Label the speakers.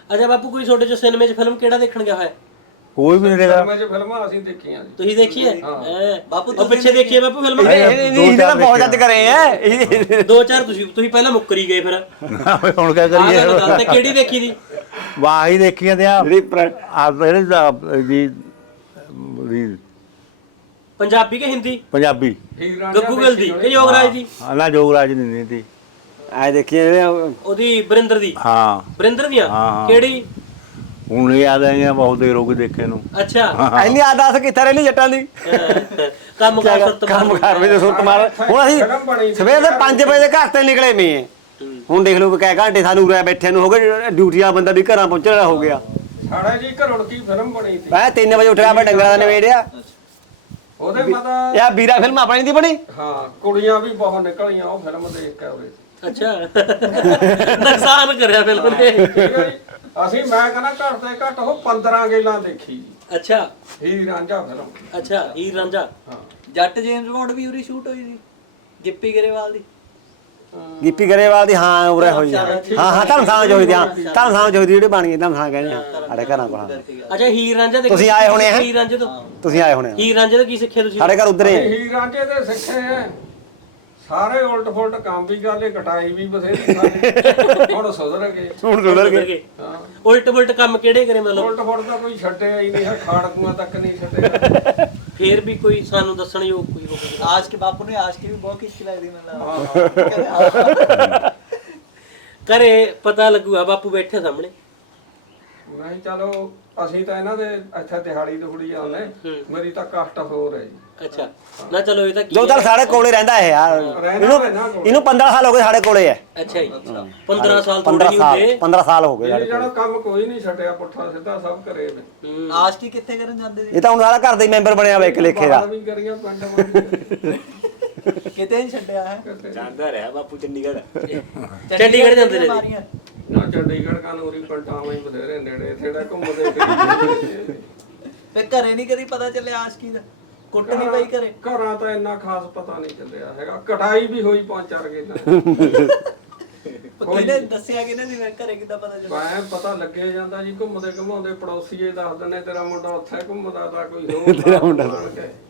Speaker 1: ਅੱਛਾ ਬਾਪੂ ਕੋਈ ਤੁਹਾਡੇ ਚ ਸਿਨੇਮੇ 'ਚ ਫਿਲਮ ਕਿਹੜਾ ਦੇਖਣ ਗਿਆ ਹੋਇਆ?
Speaker 2: ਕੋਈ ਵੀ ਨਹੀਂ ਦੇਖਾ।
Speaker 3: ਫਿਲਮਾਂ ਅਸੀਂ ਦੇਖੀਆਂ ਜੀ।
Speaker 1: ਤੁਸੀਂ ਦੇਖੀ ਹੈ? ਬਾਪੂ ਉਹ ਪਿੱਛੇ ਦੇਖੀ ਹੈ ਬਾਪੂ ਫਿਲਮ?
Speaker 4: ਇਹਨੇ ਤਾਂ ਬਹੁਤ ਜੱਜ ਕਰੇ ਐ।
Speaker 1: ਦੋ ਚਾਰ ਤੁਸੀਂ ਪਹਿਲਾਂ ਮੁੱਕਰੀ ਗਏ ਫਿਰ।
Speaker 2: ਹੁਣ ਕਿਆ ਕਰੀਏ?
Speaker 1: ਤੇ ਕਿਹੜੀ ਦੇਖੀ ਦੀ?
Speaker 2: ਵਾਹ ਹੀ ਦੇਖੀਆਂ ਤੇ ਆ
Speaker 1: ਪੰਜਾਬੀ ਕਿ ਹਿੰਦੀ?
Speaker 2: ਪੰਜਾਬੀ।
Speaker 1: ਗੱਗੂ ਗਿੱਲ ਦੀ ਕਿ ਯੋਗਰਾਜ ਦੀ?
Speaker 2: ਨਾ ਜੋਗਰਾਜ ਨਹੀਂ ਸੀ।
Speaker 4: ਆਏ ਦੇਖੀ
Speaker 1: ਉਹਦੀ ਬਰਿੰਦਰ ਦੀ?
Speaker 2: ਹਾਂ
Speaker 1: ਬਰਿੰਦਰ ਦੀਆਂ ਕਿਹੜੀ?
Speaker 2: ਹੁਣ ਨਹੀਂ ਯਾਦ ਆਈਆਂ, ਬਹੁਤ ਦੇਰ ਹੋ ਗਈ ਦੇਖੇ ਨੂੰ।
Speaker 1: ਅੱਛਾ
Speaker 4: ਐਨੀ ਆਦਤ ਕਿੱਥੇ ਰਹਿਣੀ ਜੱਟਾਂ ਦੀ?
Speaker 1: ਕੰਮ
Speaker 4: ਕਰ ਵੇ ਸੁਰਤ ਮਾਰ। ਹੁਣ ਅਸੀਂ ਸਵੇਰ ਦੇ 5 ਵਜੇ ਦੇ ਘਰ ਤੇ ਨਿਕਲੇ ਮੇ। ਹੁਣ ਦੇਖ ਲਓ ਕਿ ਘੰਟੇ ਸਾਨੂੰ ਉਰੇ ਬੈਠੇ ਨੂੰ ਹੋ ਗਏ। ਡਿਊਟੀ ਆ ਬੰਦਾ ਵੀ ਘਰਾਂ ਪਹੁੰਚਣ ਵਾਲਾ ਹੋ ਗਿਆ।
Speaker 3: ਸਾਡਾ ਜੀ ਘਰੋਂ ਕੀ ਫਿਲਮ ਬਣੀ ਸੀ।
Speaker 4: ਮੈਂ 3 ਵਜੇ ਉੱਠਿਆ, ਮੈਂ ਡੰਗਰਾਂ ਦਾ ਨਵੇੜਿਆ।
Speaker 3: ਉਹਦੇ ਮਤਲਬ
Speaker 4: ਯਾ ਵੀਰਾ ਫਿਲਮ ਆਪਣੀ ਦੀ ਬਣੀ।
Speaker 3: ਹਾਂ ਕੁੜੀਆਂ ਵੀ ਬਹੁਤ ਨਿਕਲੀਆਂ ਉਹ ਫਿਲਮ ਦੇਖ ਕੇ ਉਹਦੇ।
Speaker 1: ਅੱਛਾ ਨੁਕਸਾਨ ਕਰਿਆ ਫਿਲਮ ਨੇ।
Speaker 3: ਅਸੀਂ ਮੈਂ ਕਹਿੰਦਾ ਘੱਟ ਤੇ ਘੱਟ ਉਹ 15 ਗੇਲਾਂ ਦੇਖੀ।
Speaker 1: ਅੱਛਾ
Speaker 3: ਹੀਰ ਰਾਂਝਾ ਫਿਲਮ।
Speaker 1: ਅੱਛਾ ਹੀਰ ਰਾਂਝਾ।
Speaker 5: ਜੱਟ ਜੇਮਸ ਬੌਂਡ ਵੀ ਉਰੀ ਸ਼ੂਟ ਹੋਈ ਸੀ ਗਿੱਪੀ ਗਰੇਵਾਲ ਦੀ।
Speaker 4: ਗਿੱਪੀ ਗਰੇਵਾਲ ਦੀ ਹਾਂ ਉਰੇ ਹੋਈ ਆ। ਹਾਂ ਧਰਮਸ਼ਾਲਾ ਚ ਹੋਈ ਦੀ। ਹਾਂ ਧਰਮਸ਼ਾਲਾ ਚ ਹੋਈ ਦੀ ਜਿਹੜੀ ਬਣੀ ਧਰਮਸ਼ਾਲਾ ਕਹਿੰਦੇ ਆ ਸਾਡੇ ਘਰਾਂ ਕੋਲ।
Speaker 1: ਅੱਛਾ ਹੀਰ ਰਾਂਝਾ ਦੇ
Speaker 4: ਤੁਸੀਂ ਆਏ ਹੋਣੇ ਆ?
Speaker 1: ਹੀਰ ਰਾਂਝੇ ਤੋਂ
Speaker 4: ਤੁਸੀਂ ਆਏ ਹੋਣੇ ਆ?
Speaker 1: ਹੀਰ ਰਾਂਝੇ ਤੋਂ ਕੀ ਸਿੱਖਿਆ ਤੁਸੀਂ?
Speaker 4: ਸਾਡੇ ਘਰ ਉਧਰ ਹੀ
Speaker 3: ਹੀਰ ਰਾਂਝੇ ਦੇ ਸਿੱਖੇ ਆ ਸਾਰੇ। ਉਲਟ ਫੁਲਟ ਕੰਮ ਵੀ ਕਰ ਲਏ, ਕਟਾਈ ਵੀ ਬਥੇਰੀ ਖਾਲੀ। ਹੁਣ ਸੁਧਰ ਗਏ।
Speaker 4: ਹੁਣ ਸੁਧਰ ਗਏ।
Speaker 3: ਹਾਂ
Speaker 1: ਉਲਟ ਪੁਲਟ ਕੰਮ ਕਿਹੜੇ ਕਰੇ ਮਤਲਬ?
Speaker 3: ਉਲਟ ਫੁਲਟ ਦਾ ਕੋਈ ਛੱਡਿਆ ਹੀ ਨਹੀਂ ਹੈ। ਖਾੜਕੂਆਂ ਤੱਕ ਨਹੀਂ ਛੱਡਿਆ।
Speaker 1: ਫੇਰ ਵੀ ਕੋਈ ਸਾਨੂੰ ਦੱਸਣ ਯੋਗ ਕੋਈ ਹੋਵੇ?
Speaker 5: ਆਸ਼ਕ ਬਾਪੂ ਨੇ ਆਸ਼ਕੀ ਵੀ ਬਹੁਤ ਖਿੱਚੀ ਲੱਗਦੀ ਮੈਨੂੰ।
Speaker 1: ਘਰੇ ਪਤਾ ਲੱਗੂਗਾ ਬਾਪੂ ਬੈਠੇ ਸਾਹਮਣੇ।
Speaker 3: ਨਹੀਂ ਚਲੋ ਅਸੀਂ ਤਾਂ ਇਹਨਾਂ ਦੇ ਇੱਥੇ ਦਿਹਾੜੀ ਦਿਹੂੜੀ ਆਉਂਦੇ। ਮੇਰੀ ਤਾਂ ਕਾਸਟ ਹੋਰ ਹੈ ਜੀ।
Speaker 1: ਅੱਛਾ ਨਾ ਚਲੋ ਇਹ ਤਾਂ
Speaker 4: ਜੋ ਤਾਂ ਸਾਡੇ ਕੋਲੇ ਰਹਿੰਦਾ ਹੈ ਯਾਰ। ਇਹਨੂੰ 15 ਸਾਲ ਹੋ ਗਏ ਸਾਡੇ ਕੋਲੇ ਹੈ।
Speaker 1: ਅੱਛਾ ਜੀ 15 ਸਾਲ
Speaker 4: 15 ਸਾਲ ਹੋ ਗਏ
Speaker 3: ਇਹ ਜਿਹੜਾ ਕੰਮ ਕੋਈ ਨਹੀਂ ਛੱਡਿਆ ਪੁੱਠਾ ਸਿੱਧਾ ਸਭ ਕਰੇ ਨੇ।
Speaker 5: ਆਸ਼ਕੀ ਕਿੱਥੇ ਕਰਨ ਜਾਂਦੇ ਸੀ?
Speaker 4: ਇਹ ਤਾਂ ਹੁਣ ਸਾਡਾ ਘਰ ਦਾ ਹੀ ਮੈਂਬਰ ਬਣਿਆ ਵਾ ਇੱਕ ਲੇਖੇ ਦਾ।
Speaker 3: ਵੀ ਕਰੀਆਂ ਪਿੰਡ ਵਾਲੀ
Speaker 5: ਕਿਤੇ ਨਹੀਂ ਛੱਡਿਆ ਹੈ।
Speaker 4: ਜਾਂਦਾ ਰਿਹਾ ਬਾਪੂ ਚੰਡੀਗੜ੍ਹ।
Speaker 1: ਚੰਡੀਗੜ੍ਹ ਜਾਂਦੇ ਨੇ
Speaker 3: ਨਾ ਚੰਡੀਗੜ੍ਹ ਕਾਨੂੰਰੀ ਪਲਟਾਵਾਂ ਹੀ ਬਥੇਰੇ ਨੇੜੇ ਥੇੜਾ ਘੁੰਮਦੇ ਫਿਰਦੇ।
Speaker 5: ਤੇ ਘਰੇ ਨਹੀਂ ਕਦੀ ਪਤਾ ਚੱਲਿਆ ਆਸ਼ਕੀ ਦਾ? ਕੁੱਟ ਨਹੀਂ ਪਈ ਘਰੇ?
Speaker 3: ਘਰਾਂ ਤਾਂ ਇੰਨਾ ਖਾਸ ਪਤਾ ਨਹੀਂ ਚੱਲਿਆ ਹੈਗਾ। ਕਟਾਈ ਵੀ ਹੋਈ 5-4 ਗੇਲਾਂ।
Speaker 5: ਕਿਹਨੇ ਦੱਸਿਆ ਕਿਹਨੇ ਸੀ? ਘਰੇ ਕਿੱਦਾਂ ਪਤਾ ਚੱਲਿਆ?
Speaker 3: ਮੈਂ ਪਤਾ ਲੱਗੇ ਜਾਂਦਾ ਜੀ। ਘੁੰਮਦੇ ਘੁਮਾਉਂਦੇ ਪੜੋਸੀਏ ਦੱਸ ਦਿੰਦੇ ਤੇਰਾ ਮੁੰਡਾ ਉੱਥੇ ਘੁੰਮਦਾ ਤਾਂ ਕੋਈ ਹੋਰ ਤੇਰਾ ਮੁੰਡਾ।